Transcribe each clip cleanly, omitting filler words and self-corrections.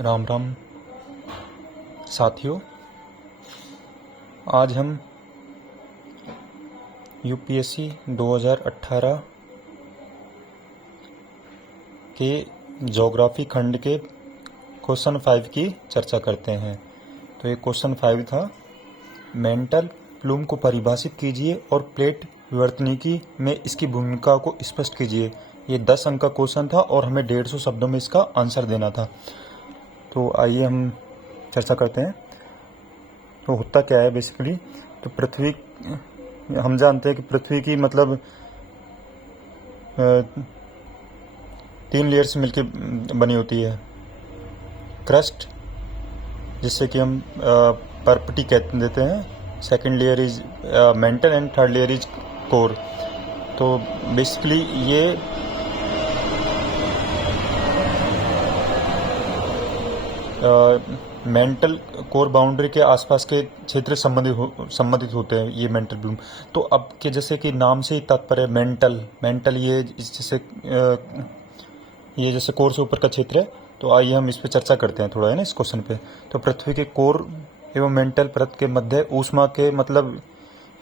राम राम साथियों, आज हम यूपीएससी 2018 के ज्योग्राफी खंड के क्वेश्चन 5 की चर्चा करते हैं। तो ये क्वेश्चन 5 था, मेंटल प्लूम को परिभाषित कीजिए और प्लेट विवर्तनिकी में इसकी भूमिका को स्पष्ट कीजिए। ये 10 अंक का क्वेश्चन था और हमें 150 शब्दों में इसका आंसर देना था। तो आइए हम चर्चा करते हैं। तो होता क्या है बेसिकली, तो पृथ्वी, हम जानते हैं कि पृथ्वी की मतलब 3 लेयर से मिलकर बनी होती है। क्रस्ट, जिससे कि हम परपटी कहते देते हैं, second layer is mental and third layer is core. तो बेसिकली ये मेंटल कोर बाउंड्री के आसपास के क्षेत्र संबंधित होते हैं, ये मेंटल ब्लूम। तो अब के जैसे कि नाम से ही तात्पर्य मेंटल ये जैसे कोर से ऊपर का क्षेत्र है। तो आइए हम इस पे चर्चा करते हैं थोड़ा, है ना, इस क्वेश्चन पे। तो पृथ्वी के कोर एवं मेंटल परत के मध्य ऊष्मा के मतलब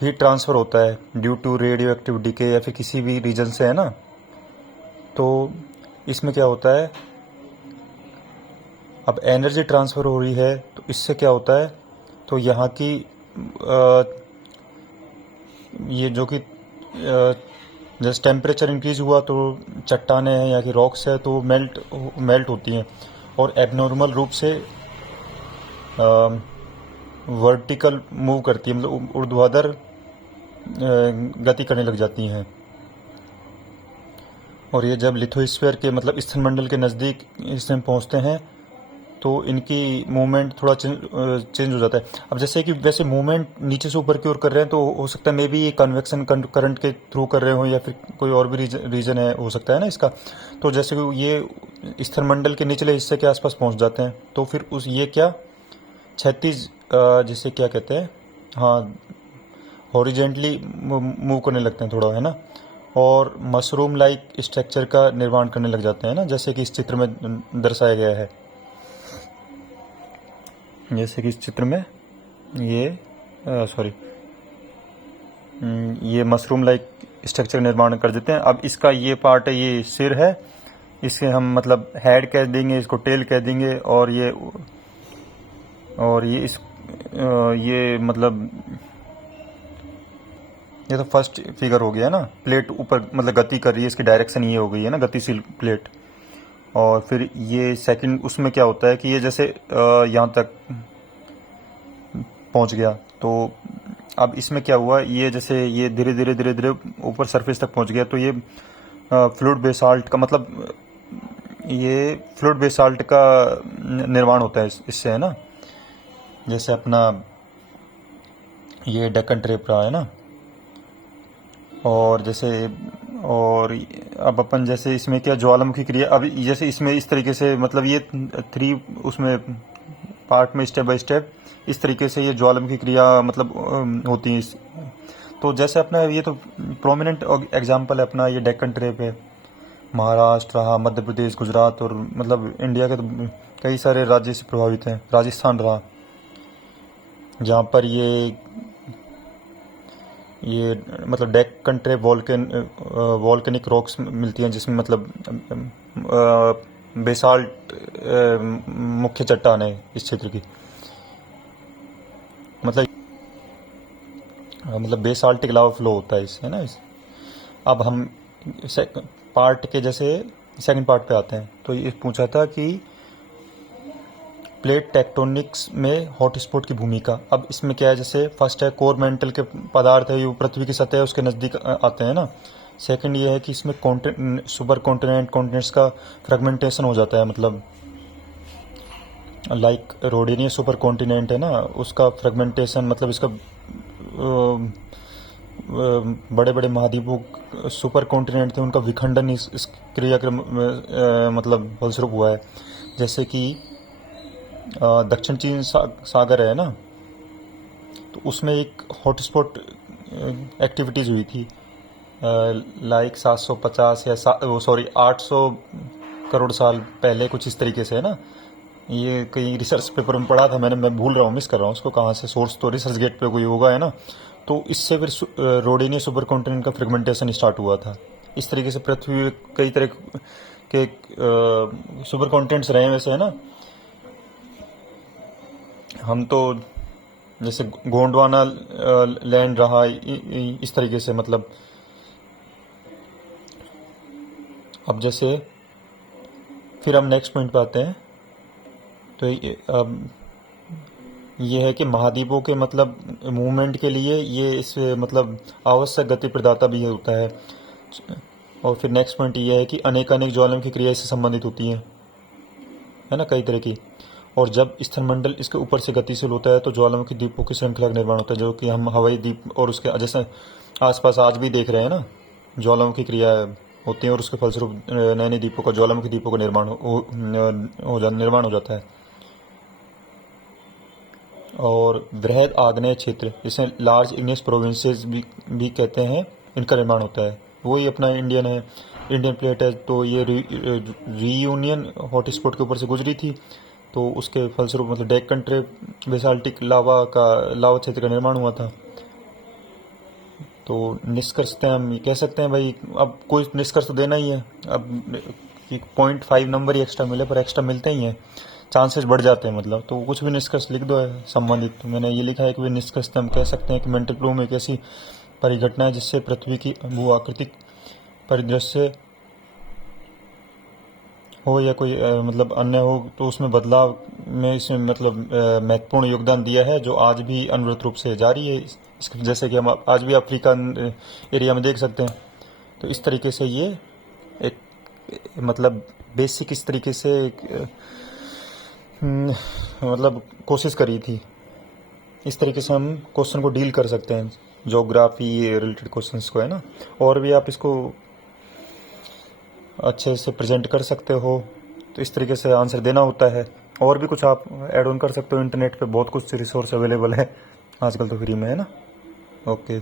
हीट ट्रांसफर होता है due to radioactive decay या फिर किसी भी रीजन से, है ना। तो इसमें क्या होता है, अब एनर्जी ट्रांसफ़र हो रही है, तो इससे क्या होता है, तो यहाँ की ये जो कि जैसे टेम्परेचर इंक्रीज हुआ तो चट्टाने हैं या कि रॉक्स है तो मेल्ट होती हैं और एबनॉर्मल रूप से वर्टिकल मूव करती है, मतलब ऊर्ध्वाधर गति करने लग जाती हैं। और ये जब लिथोस्फीयर के मतलब स्थलमंडल के नज़दीक इसमें पहुँचते हैं तो इनकी मूवमेंट थोड़ा चेंज हो जाता है। अब जैसे कि वैसे मूवमेंट नीचे से ऊपर की ओर कर रहे हैं तो हो सकता है मे बी ये कन्वेक्शन करंट के थ्रू कर रहे हो या फिर कोई और भी रीजन है, हो सकता है ना इसका। तो जैसे कि ये स्थलमंडल के निचले हिस्से के आसपास पहुंच जाते हैं तो फिर ये क्या क्षैतिज, जिसे क्या कहते हैं, हाँ, हॉरिजेंटली मूव करने लगते हैं थोड़ा, है ना, और मशरूम लाइक स्ट्रक्चर का निर्माण करने लग जाते हैं ना, जैसे कि इस चित्र में दर्शाया गया है। जैसे कि इस चित्र में ये मशरूम लाइक स्ट्रक्चर निर्माण कर देते हैं। अब इसका ये पार्ट है, ये सिर है, इसे हम मतलब हेड कह देंगे, इसको टेल कह देंगे, और ये मतलब ये तो फर्स्ट फिगर हो गया ना। प्लेट ऊपर मतलब गति कर रही है, इसकी डायरेक्शन ये हो गई है ना, गतिशील प्लेट। और फिर ये सेकंड, उसमें क्या होता है कि ये जैसे यहाँ तक पहुँच गया, तो अब इसमें क्या हुआ, ये जैसे ये धीरे धीरे ऊपर सरफेस तक पहुँच गया। तो ये फ्लूइड बेसाल्ट का मतलब ये फ्लूइड बेसाल्ट का निर्माण होता है इससे, है ना। जैसे अपना ये डेक्कन ट्रेप रहा है ना, और अब अपन जैसे इसमें क्या ज्वालामुखी क्रिया, अब जैसे इसमें इस तरीके से मतलब ये 3 उसमें पार्ट में स्टेप बाय स्टेप इस तरीके से ये ज्वालामुखी क्रिया मतलब होती है। तो जैसे अपना ये तो प्रोमिनेंट एग्जांपल है अपना ये डेक्कन ट्रेप है। महाराष्ट्र रहा, मध्य प्रदेश, गुजरात और मतलब इंडिया के तो कई सारे राज्य से प्रभावित हैं। राजस्थान रहा, जहाँ पर ये मतलब डेक्कन ट्रेप वॉल्केनिक रॉक्स मिलती हैं, जिसमें मतलब बेसाल्ट मुख्य चट्टान है इस क्षेत्र की, मतलब बेसाल्टिक लावा फ्लो होता है इससे, है ना। अब हम पार्ट के जैसे सेकंड पार्ट पे आते हैं। तो ये पूछा था कि प्लेट टेक्टोनिक्स में हॉटस्पॉट की भूमिका। अब इसमें क्या है, जैसे फर्स्ट है कोर मेंटल के पदार्थ है, ये पृथ्वी की सतह है उसके नज़दीक आते हैं ना। सेकंड ये है कि इसमें सुपर कॉन्टिनेंट्स का फ्रेगमेंटेशन हो जाता है, मतलब लाइक रोडेनिया सुपर कॉन्टिनेंट है ना, उसका फ्रेगमेंटेशन मतलब इसका बड़े बड़े महाद्वीपों सुपर कॉन्टिनेंट थे, उनका विखंडन इस क्रिया के मतलब फलस्वरूप हुआ है। जैसे कि दक्षिण चीन सागर है ना, तो उसमें एक हॉटस्पॉट एक्टिविटीज़ हुई थी लाइक 750 या 800 करोड़ साल पहले, कुछ इस तरीके से, है ना। ये कहीं रिसर्च पेपर में पढ़ा था मैंने, मैं भूल रहा हूँ, मिस कर रहा हूँ उसको कहाँ से, सोर्स तो रिसर्च गेट पे कोई होगा है ना। तो इससे फिर रोडेनिया सुपर कॉन्टिनेंट का फ्रेगमेंटेशन स्टार्ट हुआ था। इस तरीके से पृथ्वी में कई तरह के सुपर कॉन्टिनेंट्स रहे हैं वैसे है ना। हम तो जैसे गोंडवाना लैंड रहा इस तरीके से, मतलब अब जैसे फिर हम नेक्स्ट पॉइंट पे आते हैं। तो अब ये है कि महाद्वीपों के मतलब मूवमेंट के लिए ये इस मतलब आवश्यक गति प्रदाता भी होता है। और फिर नेक्स्ट पॉइंट ये है कि अनेक ज्वालामुखी क्रिया इससे संबंधित होती है ना, कई तरह की। और जब स्थलमंडल इसके ऊपर से गतिशील होता है तो ज्वालामुखी द्वीपों की श्रृंखला का निर्माण होता है, जो कि हम हवाई द्वीप और उसके जैसे आसपास आज भी देख रहे हैं ना, ज्वालामुखी क्रिया होती है और उसके फलस्वरूप नए नए द्वीपों का, ज्वालामुखी द्वीपों का निर्माण हो जाता है। और बृहद आग्नेय क्षेत्र जिसे लार्ज इग्नियस प्रोविंसेस भी कहते हैं, इनका निर्माण होता है। वही अपना इंडियन प्लेट है। तो ये रीयूनियन हॉटस्पॉट के ऊपर से गुजरी थी, तो उसके फलस्वरूप मतलब डेक्कन ट्रेप बेसाल्टिक लावा क्षेत्र का निर्माण हुआ था। तो निष्कर्षतः हम कह सकते हैं भाई, अब कोई निष्कर्ष तो देना ही है। अब 0.5 नंबर ही एक्स्ट्रा मिले, पर एक्स्ट्रा मिलते ही हैं, चांसेस बढ़ जाते हैं मतलब। तो कुछ भी निष्कर्ष लिख दो है संबंधित। तो मैंने ये लिखा है कि निष्कर्ष हम कह सकते हैं कि मेंटल प्लूम एक ऐसी परिघटना है जिससे पृथ्वी की भू आकृतिक परिदृश्य हो या कोई मतलब अन्य हो, तो उसमें बदलाव में इसमें मतलब महत्वपूर्ण योगदान दिया है, जो आज भी अनवरत रूप से जारी है। जैसे कि हम आज भी अफ्रीका एरिया में देख सकते हैं। तो इस तरीके से ये एक मतलब बेसिक इस तरीके से एक मतलब कोशिश करी थी। इस तरीके से हम क्वेश्चन को डील कर सकते हैं, ज्योग्राफी रिलेटेड क्वेश्चंस को है ना। और भी आप इसको अच्छे से प्रेजेंट कर सकते हो, तो इस तरीके से आंसर देना होता है। और भी कुछ आप ऐड ऑन कर सकते हो, इंटरनेट पे बहुत कुछ रिसोर्स अवेलेबल है आजकल तो फ्री में है ना। ओके।